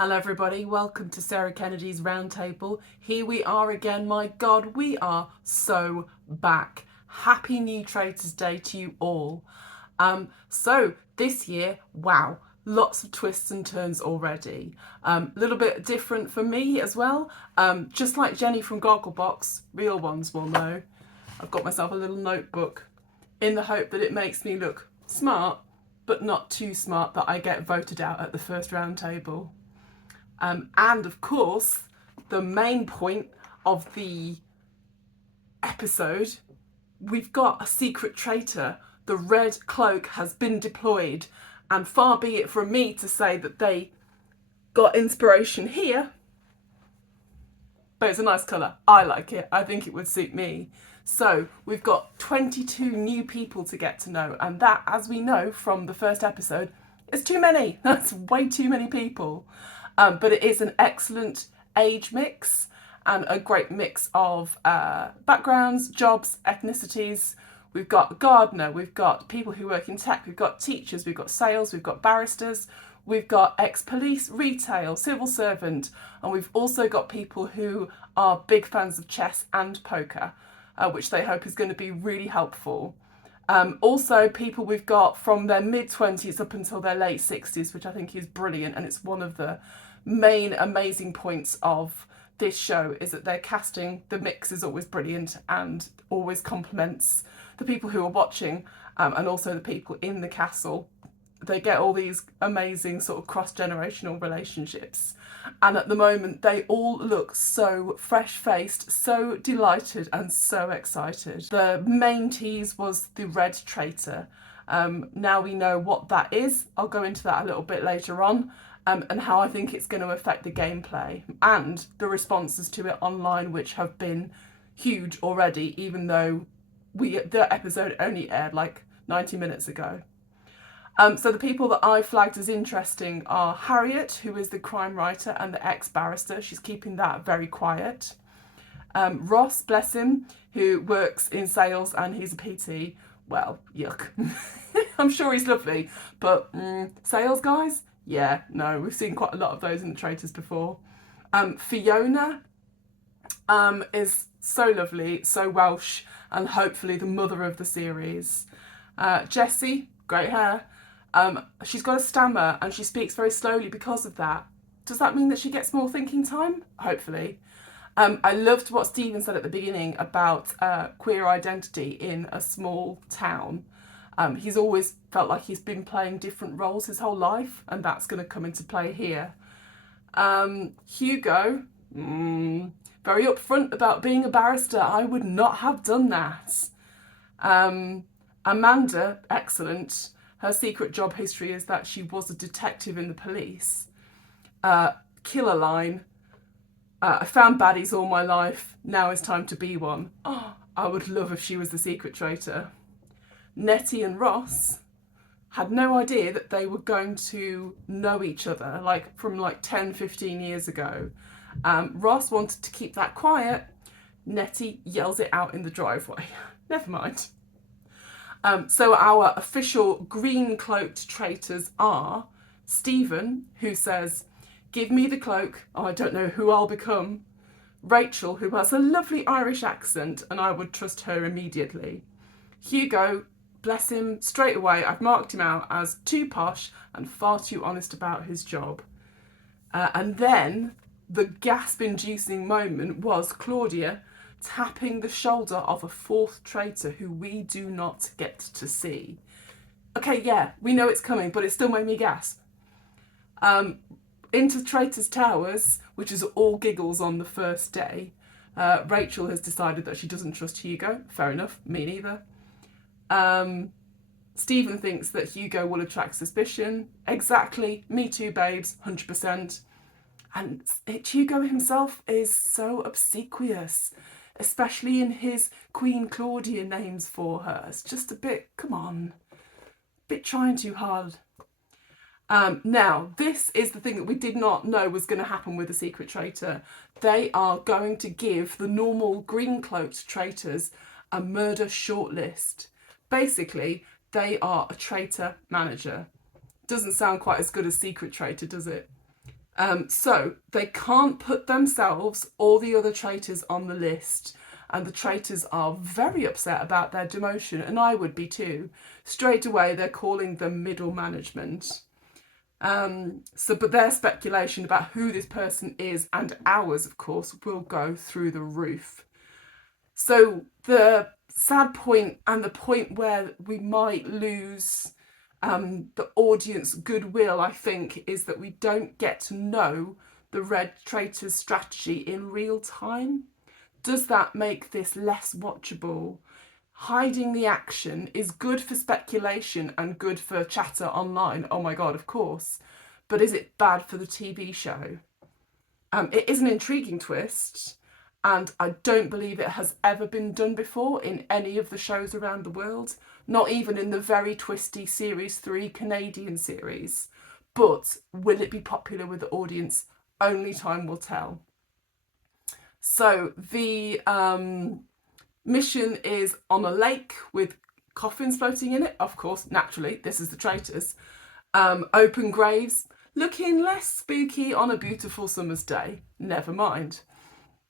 Hello everybody, welcome to Sarah Kennedy's Roundtable. Here we are again, my God, we are so back. Happy New Traitors Day to you all. So this year, wow, lots of twists and turns already. A little bit different for me as well. Just like Jenny from Gogglebox, real ones will know. I've got myself a little notebook in the hope that it makes me look smart, but not too smart that I get voted out at the first roundtable. And of course, the main point of the episode, we've got a secret traitor. The red cloak has been deployed, and far be it from me to say that they got inspiration here, but it's a nice colour. I like it. I think it would suit me. So we've got 22 new people to get to know, and that, as we know from the first episode, is too many. That's way too many people. But it is an excellent age mix and a great mix of backgrounds, jobs, ethnicities. We've got a gardener, we've got people who work in tech, we've got teachers, we've got sales, we've got barristers, we've got ex-police, retail, civil servant, and we've also got people who are big fans of chess and poker, which they hope is going to be really helpful. Also, people we've got from their mid-20s up until their late 60s, which I think is brilliant, and it's one of the main amazing points of this show is that their casting, the mix is always brilliant and always complements the people who are watching and also the people in the castle. They get all these amazing sort of cross-generational relationships. And at the moment, they all look so fresh-faced, so delighted and so excited. The main tease was the red traitor. Now we know what that is. I'll go into that a little bit later on. And how I think it's going to affect the gameplay and the responses to it online, which have been huge already, even though the episode only aired like 90 minutes ago. So the people that I flagged as interesting are Harriet, who is the crime writer and the ex-barrister. She's keeping that very quiet. Ross, bless him, who works in sales and he's a PT. Well, yuck. I'm sure he's lovely, but sales guys? Yeah, no, we've seen quite a lot of those in the Traitors before. Fiona is so lovely, so Welsh, and hopefully the mother of the series. Jessie, great hair. She's got a stammer and she speaks very slowly because of that. Does that mean that she gets more thinking time? Hopefully. I loved what Stephen said at the beginning about queer identity in a small town. He's always felt like he's been playing different roles his whole life, and that's going to come into play here. Hugo, very upfront about being a barrister. I would not have done that. Amanda, excellent. Her secret job history is that she was a detective in the police. Killer line. I found baddies all my life. Now it's time to be one. Oh, I would love if she was the secret traitor. Nettie and Ross had no idea that they were going to know each other, like from like 10, 15 years ago. Ross wanted to keep that quiet. Nettie yells it out in the driveway. Never mind. So our official green-cloaked traitors are Stephen, who says, "Give me the cloak, oh, I don't know who I'll become." Rachel, who has a lovely Irish accent, and I would trust her immediately. Hugo, bless him, straight away I've marked him out as too posh and far too honest about his job. And then the gasp-inducing moment was Claudia tapping the shoulder of a fourth traitor who we do not get to see. Okay, yeah, we know it's coming, but it still made me gasp. Into Traitors Towers, which is all giggles on the first day, Rachel has decided that she doesn't trust Hugo. Fair enough, me neither. Stephen thinks that Hugo will attract suspicion. Exactly, me too, babes, 100%. And Hugo himself is so obsequious, especially in his Queen Claudia names for her. It's just a bit, come on, a bit trying too hard. Now, this is the thing that we did not know was going to happen with the secret traitor. They are going to give the normal green-cloaked traitors a murder shortlist. Basically, they are a traitor manager. Doesn't sound quite as good as secret traitor, does it? So they can't put themselves or the other traitors on the list. And the traitors are very upset about their demotion, and I would be too. Straight away, they're calling them middle management. But their speculation about who this person is, and ours, of course, will go through the roof. So the sad point, and the point where we might lose the audience goodwill, I think, is that we don't get to know the Red Traitors strategy in real time. Does that make this less watchable? Hiding the action is good for speculation and good for chatter online. Oh my God, of course. But is it bad for the TV show? It is an intriguing twist, and I don't believe it has ever been done before in any of the shows around the world, not even in the very twisty Series 3 Canadian series. But will it be popular with the audience? Only time will tell. So the mission is on a lake with coffins floating in it. Of course, naturally, this is the traitors. Open graves, looking less spooky on a beautiful summer's day. Never mind.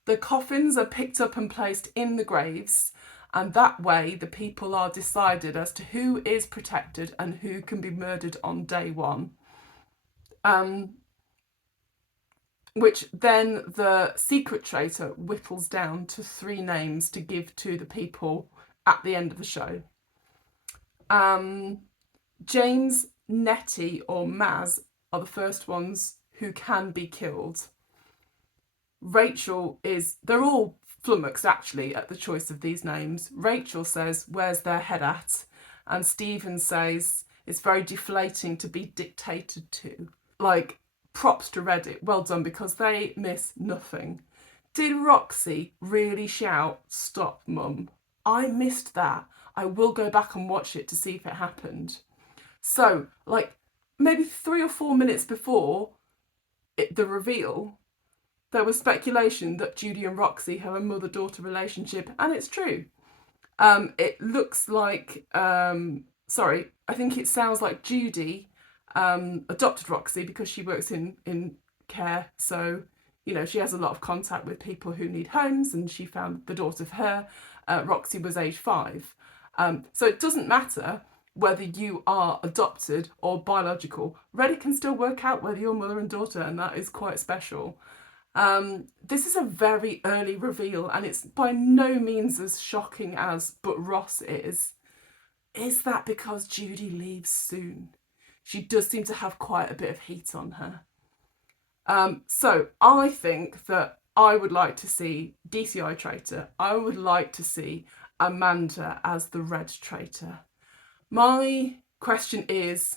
The coffins are picked up and placed in the graves, and that way the people are decided as to who is protected and who can be murdered on day one. Which then the secret traitor whittles down to 3 names to give to the people at the end of the show. James, Nettie or Maz are the first ones who can be killed. Rachel they're all flummoxed actually at the choice of these names. Rachel says, where's their head at? And Stephen says, it's very deflating to be dictated to. Like, props to Reddit, well done, because they miss nothing. Did Roxy really shout, "Stop, Mum"? I missed that. I will go back and watch it to see if it happened. So, like, maybe 3 or 4 minutes before the reveal, there was speculation that Judy and Roxy have a mother-daughter relationship, and it's true. It looks like, I think it sounds like Judy adopted Roxy because she works in care. So, you know, she has a lot of contact with people who need homes, and she found the daughter of her. Roxy was age 5. So it doesn't matter whether you are adopted or biological. Reddit can still work out whether you're mother and daughter, and that is quite special. This is a very early reveal, and it's by no means as shocking as But Ross is. Is that because Judy leaves soon? She does seem to have quite a bit of heat on her. So I think that I would like to see DCI Traitor. I would like to see Amanda as the Red Traitor. My question is,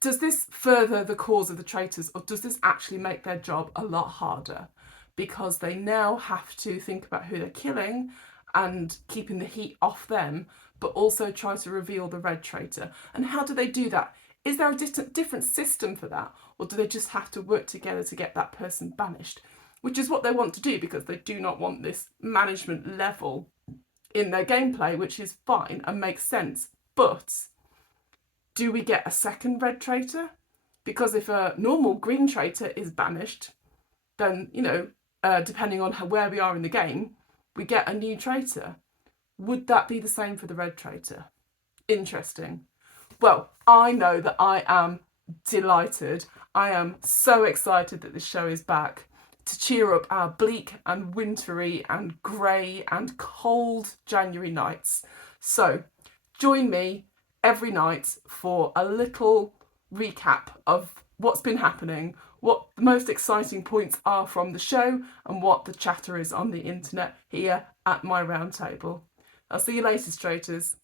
does this further the cause of the traitors, or does this actually make their job a lot harder? Because they now have to think about who they're killing and keeping the heat off them, but also try to reveal the Red Traitor. And how do they do that? Is there a different system for that? Or do they just have to work together to get that person banished? Which is what they want to do, because they do not want this management level in their gameplay, which is fine and makes sense. But do we get a second Red Traitor? Because if a normal Green Traitor is banished, then, you know, depending on where we are in the game, we get a new traitor. Would that be the same for the Red Traitor? Interesting. Well, I know that I am delighted. I am so excited that this show is back to cheer up our bleak and wintry and grey and cold January nights. So join me every night for a little recap of what's been happening, what the most exciting points are from the show, and what the chatter is on the internet here at my round table. I'll see you later, Traitors.